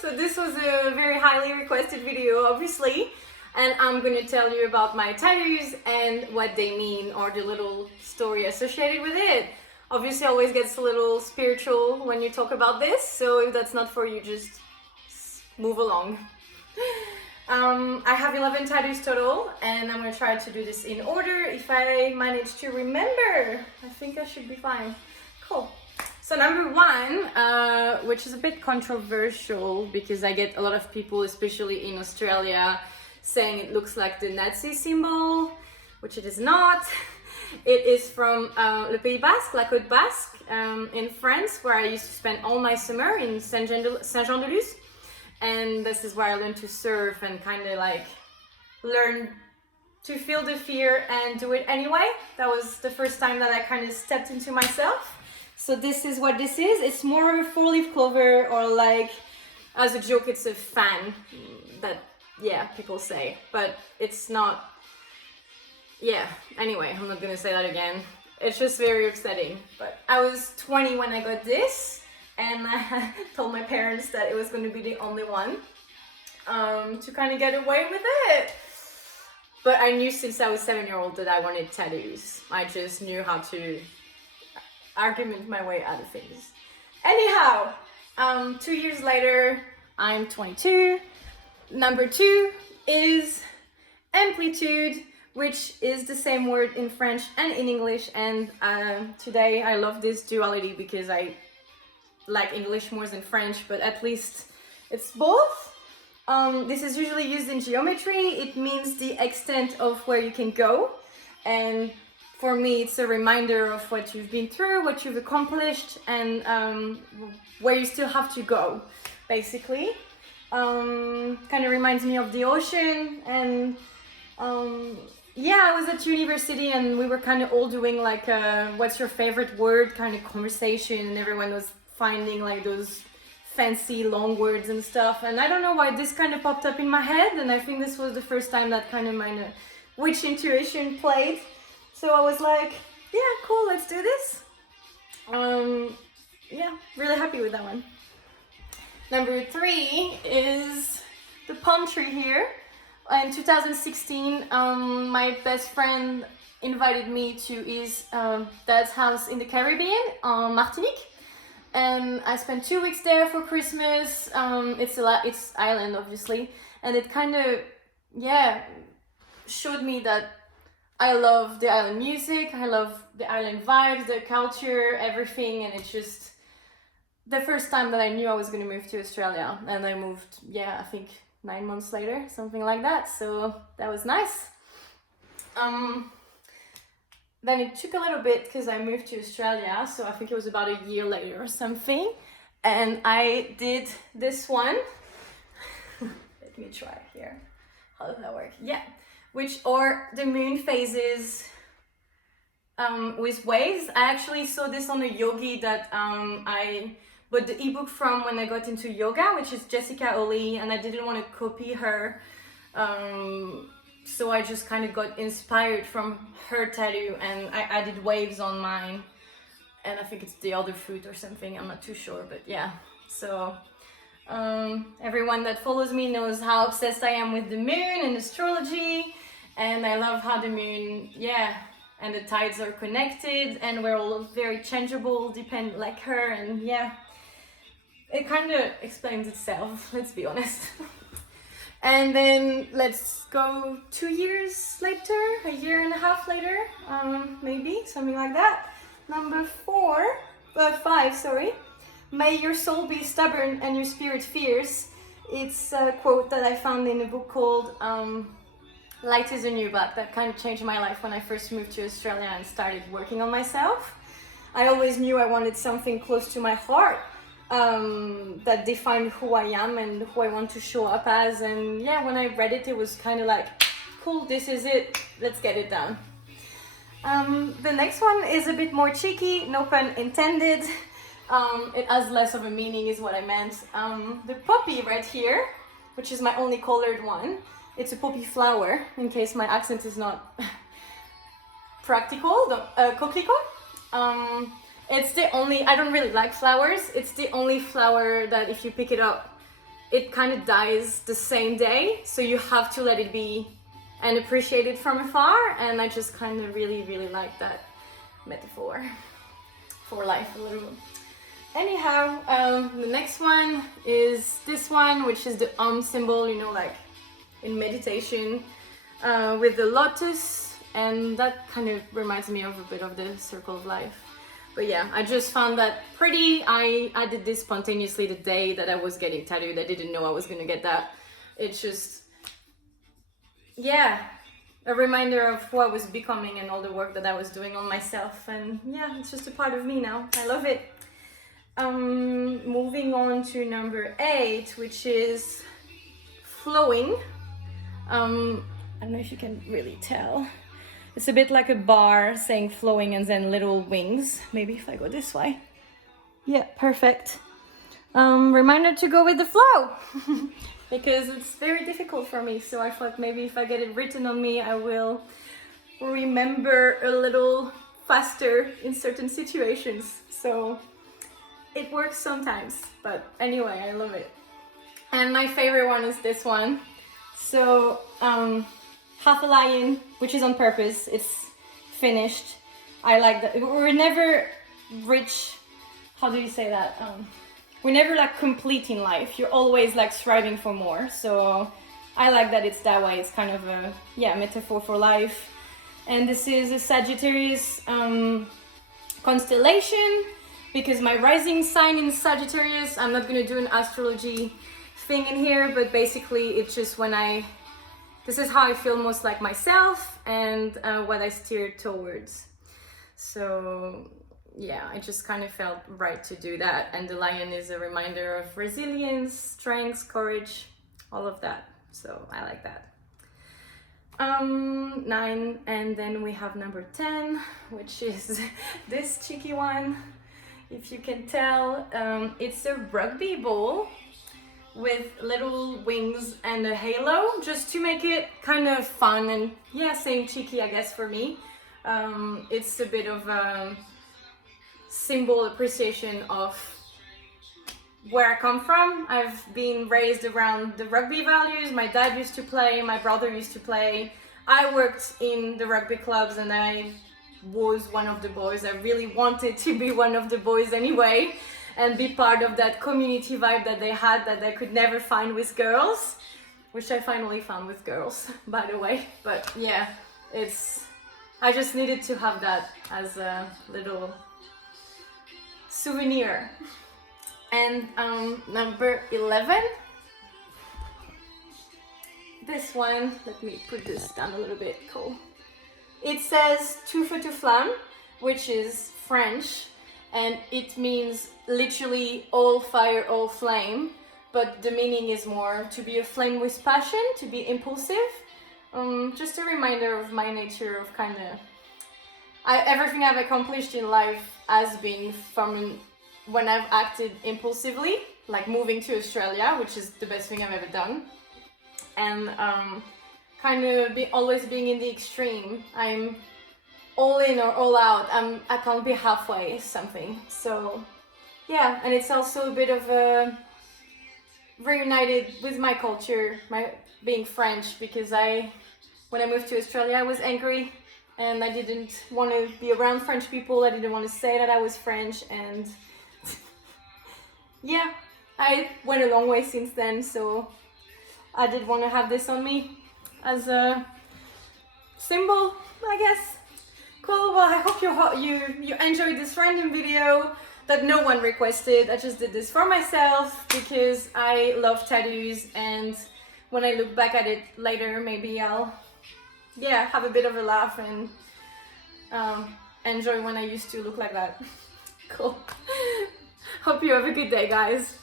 So this was a very highly requested video, obviously, and I'm gonna tell you about my tattoos and what they mean, or the little story associated with it. Obviously always gets a little spiritual when you talk about this, so if that's not for you, just move along. I have 11 tattoos total, and I'm gonna try to do this in order. If I manage to remember, I think I should be fine. Cool. So number one, which is a bit controversial because I get a lot of people, especially in Australia, saying it looks like the Nazi symbol, which it is not. It is from Le Pays Basque, la Côte Basque, in France, where I used to spend all my summer in Saint-Jean-de-Luz. And this is where I learned to surf and kind of like learn to feel the fear and do it anyway. That was the first time that I kind of stepped into myself. So this is what this is. It's more of a four-leaf clover, or like, as a joke, it's a fan that, yeah, people say, but it's not, yeah, anyway, I'm not gonna say that again. It's just very upsetting. But I was 20 when I got this, and I told my parents that it was going to be the only one to kind of get away with it. But I knew since I was 7-year-old that I wanted tattoos. I just knew how to argument my way out of things. Anyhow, 2 years later, I'm 22. Number 2 is Amplitude, which is the same word in French and in English. And today I love this duality because I like English more than French, but at least it's both. This is usually used in geometry. It means the extent of where you can go, and for me it's a reminder of what you've been through, what you've accomplished, and where you still have to go, basically. Kind of reminds me of the ocean. And yeah, I was at university and we were kind of all doing like what's your favorite word kind of conversation, and everyone was finding like those fancy long words and stuff, and I don't know why this kind of popped up in my head, and I think this was the first time that kind of my witch intuition played. So I was like, yeah, cool, let's do this. Yeah, really happy with that one. Number 3 is the palm tree here. In 2016, my best friend invited me to his dad's house in the Caribbean, on Martinique. And I spent 2 weeks there for Christmas. It's island, obviously, and it kind of, yeah, showed me that I love the island music, I love the island vibes, the culture, everything, and it's just the first time that I knew I was going to move to Australia. And I moved, yeah, I think 9 months later, something like that, so that was nice. Then it took a little bit because I moved to Australia, so I think it was about a year later or something, and I did this one. Let me try here. How does that work? Yeah, which are the moon phases with waves. I actually saw this on a yogi that I bought the ebook from when I got into yoga, which is Jessica Oli, and I didn't want to copy her. So I just kind of got inspired from her tattoo, and I added waves on mine, and I think it's the other fruit or something, I'm not too sure, but yeah. So everyone that follows me knows how obsessed I am with the moon and astrology, and I love how the moon, yeah, and the tides are connected, and we're all very changeable, depend like her, and yeah, it kind of explains itself, let's be honest. And then let's go 2 years later, a year and a half later, maybe, something like that. Number 5, sorry. May your soul be stubborn and your spirit fierce. It's a quote that I found in a book called Light is a New Black, that kind of changed my life when I first moved to Australia and started working on myself. I always knew I wanted something close to my heart, that defined who I am and who I want to show up as. And yeah, when I read it, it was kind of like, cool, this is it, let's get it done. The next one is a bit more cheeky, no pun intended. It has less of a meaning is what I meant. The poppy right here, which is my only colored one, it's a poppy flower, in case my accent is not practical, coquelicot. It's the only, I don't really like flowers, it's the only flower that if you pick it up, it kind of dies the same day, so you have to let it be and appreciate it from afar. And I just kind of really like that metaphor for life a little. Anyhow, the next one is this one, which is the symbol, you know, like in meditation, with the lotus, and that kind of reminds me of a bit of the circle of life. But yeah, I just found that pretty. I did this spontaneously the day that I was getting tattooed. I didn't know I was gonna get that. It's just, yeah, a reminder of who I was becoming and all the work that I was doing on myself. And yeah, it's just a part of me now. I love it. Moving on to number 8, which is flowing. I don't know if you can really tell. It's a bit like a bar saying flowing and then little wings. Maybe if I go this way. Yeah, perfect. Reminder to go with the flow. Because it's very difficult for me. So I thought maybe if I get it written on me, I will remember a little faster in certain situations. So it works sometimes. But anyway, I love it. And my favorite one is this one. So, half a lion, which is on purpose. It's finished. I like that. We're never rich. How do you say that? We're never like complete in life. You're always like striving for more. So I like that it's that way. It's kind of a metaphor for life. And this is a Sagittarius constellation, because my rising sign in Sagittarius. I'm not gonna do an astrology thing in here, but basically it's just this is how I feel most like myself, and what I steer towards. So yeah, I just kind of felt right to do that. And the lion is a reminder of resilience, strength, courage, all of that. So I like that. 9, and then we have number 10, which is this cheeky one. If you can tell, it's a rugby ball with little wings and a halo, just to make it kind of fun and saying cheeky, I guess, for me. It's a bit of a symbol appreciation of where I come from. I've been raised around the rugby values. My dad used to play, my brother used to play. I worked in the rugby clubs and I was one of the boys. I really wanted to be one of the boys anyway, and be part of that community vibe that they had that I could never find with girls, which I finally found with girls, by the way. But yeah, I just needed to have that as a little souvenir. And number 11, this one, let me put this down a little bit, cool. It says tout feu tout flamme, which is French, and it means literally all fire, all flame, but the meaning is more to be aflame with passion, to be impulsive. Just a reminder of my nature of kind of... everything I've accomplished in life has been from when I've acted impulsively, like moving to Australia, which is the best thing I've ever done. And kind of always being in the extreme. I'm all in or all out. I can't be halfway something. So yeah, and it's also a bit of a reunited with my culture, my being French, because when I moved to Australia, I was angry and I didn't want to be around French people. I didn't want to say that I was French, and yeah, I went a long way since then. So I did want to have this on me as a symbol, I guess. Cool. Well, I hope you enjoyed this random video that no one requested. I just did this for myself because I love tattoos, and when I look back at it later, maybe I'll have a bit of a laugh and enjoy when I used to look like that. Cool. Hope you have a good day, guys.